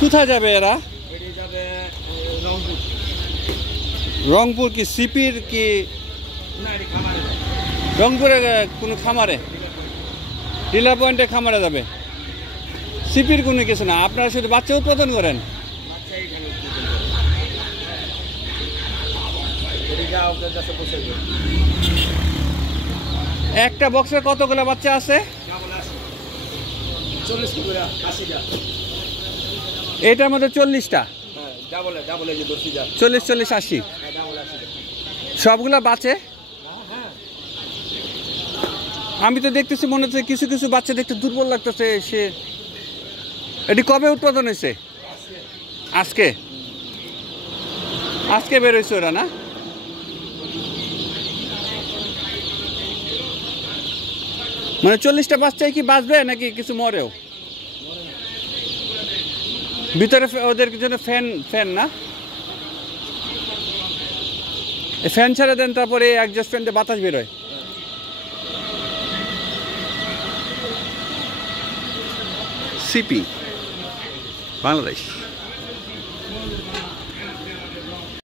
কোথায় যাবে এরা? রংপুর কি সিপির কি রংপুরে কোনো খামারে ডিলার পয়েন্টে খামারে যাবে? সিপির কোনো কিছু না, আপনারা শুধু বাচ্চা উৎপাদন করেন? একটা বক্সে কতগুলো বাচ্চা আছে? এটার মধ্যে 40টা, 40-80 সবগুলা বাঁচে। আমি তো দেখতেছি মনে হচ্ছে কিছু কিছু বাচ্চা দেখতে দুর্বল লাগতেছে। সে এটি কবে উৎপাদন হয়েছে? আজকে আজকে বের হয়েছে ওরা না? মানে 40টা বাচ্চাই কি বাঁচবে নাকি কিছু মরেও? ভিতরে ওদের জন্য ফ্যান না, ফ্যান ছেড়ে দেন, তারপরে অ্যাডজাস্ট ফ্যানটা বাতাস বেরোয়। সিপি বাংলাদেশ।